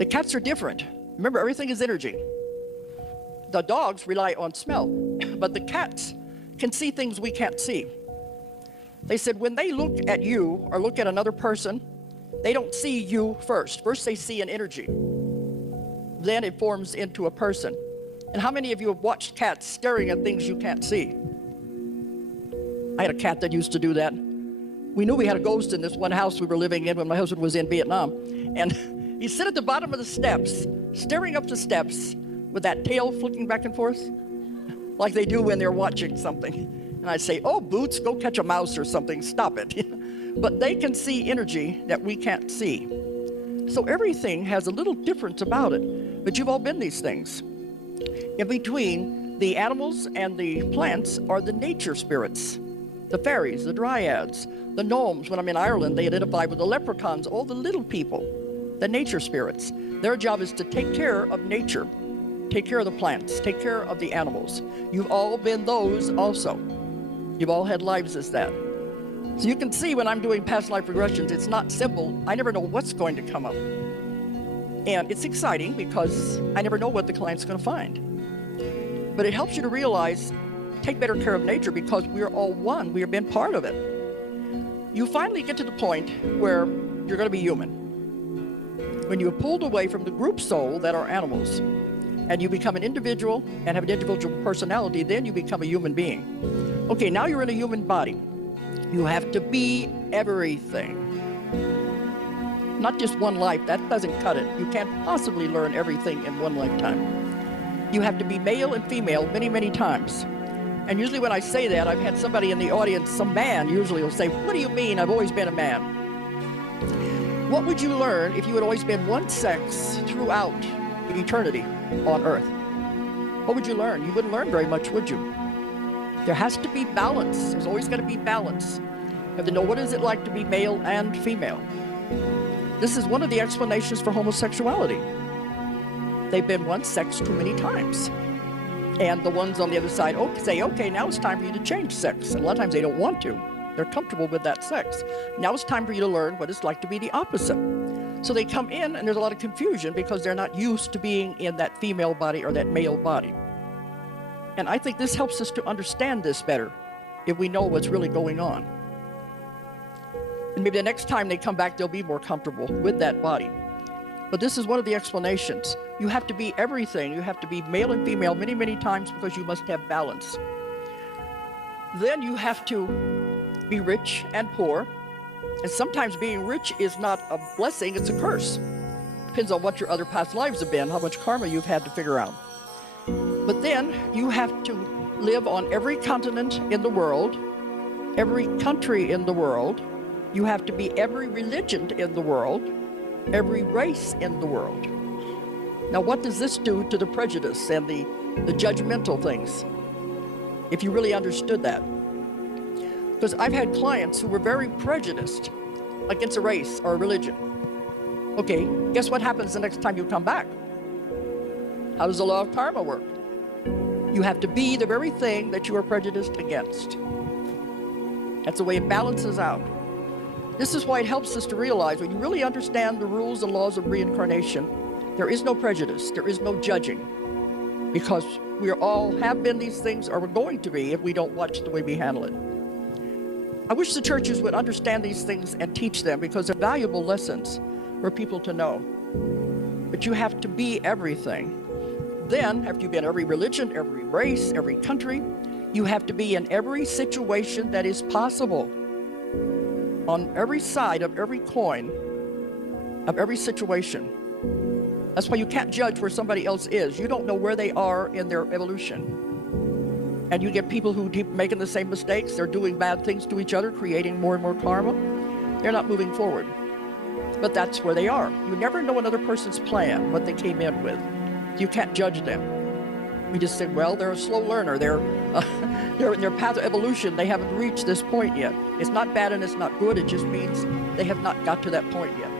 The cats are different. Remember, everything is energy. The dogs rely on smell, but the cats can see things we can't see. They said when they look at you or look at another person, they don't see you first. First they see an energy. Then it forms into a person. And how many of you have watched cats staring at things you can't see? I had a cat that used to do that. We knew we had a ghost in this one house we were living in when my husband was in Vietnam. And he'd sit at the bottom of the steps, staring up the steps with that tail flicking back and forth, like they do when they're watching something. And I'd say, oh, Boots, go catch a mouse or something, stop it. But they can see energy that we can't see. So everything has a little difference about it, but you've all been these things. In between the animals and the plants are the nature spirits, the fairies, the dryads, the gnomes. When I'm in Ireland, they identify with the leprechauns, all the little people, the nature spirits. Their job is to take care of nature, take care of the plants, take care of the animals. You've all been those also. You've all had lives as that. So you can see when I'm doing past life regressions, it's not simple. I never know what's going to come up. And it's exciting because I never know what the client's going to find. But it helps you to realize, take better care of nature because we're all one. We have been part of it. You finally get to the point where you're going to be human. When you have pulled away from the group soul that are animals, and you become an individual and have an individual personality, then you become a human being. Okay, now you're in a human body. You have to be everything. Not just one life, that doesn't cut it. You can't possibly learn everything in one lifetime. You have to be male and female many, many times. And usually when I say that, I've had somebody in the audience, some man usually will say, what do you mean I've always been a man? What would you learn if you had always been one sex throughout eternity on earth? What would you learn? You wouldn't learn very much, would you? There has to be balance. There's always got to be balance. You have to know what is it like to be male and female. This is one of the explanations for homosexuality. They've been one sex too many times. And the ones on the other side say, okay, now it's time for you to change sex. And a lot of times they don't want to. They're comfortable with that sex. Now it's time for you to learn what it's like to be the opposite. So they come in and there's a lot of confusion because they're not used to being in that female body or that male body. And I think this helps us to understand this better if we know what's really going on. And maybe the next time they come back, they'll be more comfortable with that body. But this is one of the explanations. You have to be everything. You have to be male and female many, many times because you must have balance. Then you have to be rich and poor. And sometimes being rich is not a blessing, it's a curse. Depends on what your other past lives have been, how much karma you've had to figure out. But then you have to live on every continent in the world, every country in the world. You have to be every religion in the world, every race in the world. Now, what does this do to the prejudice and the judgmental things, if you really understood that? Because I've had clients who were very prejudiced against a race or a religion. Okay, guess what happens the next time you come back? How does the law of karma work? You have to be the very thing that you are prejudiced against. That's the way it balances out. This is why it helps us to realize when you really understand the rules and laws of reincarnation, there is no prejudice, there is no judging, because we all have been these things or we're going to be if we don't watch the way we handle it. I wish the churches would understand these things and teach them because they're valuable lessons for people to know. But you have to be everything. Then, after you've been every religion, every race, every country, you have to be in every situation that is possible. On every side of every coin, of every situation. That's why you can't judge where somebody else is. You don't know where they are in their evolution. And you get people who keep making the same mistakes. They're doing bad things to each other, creating more and more karma. They're not moving forward. But that's where they are. You never know another person's plan, what they came in with. You can't judge them. We just say, well, they're a slow learner. They're in their path of evolution. They haven't reached this point yet. It's not bad and it's not good. It just means they have not got to that point yet.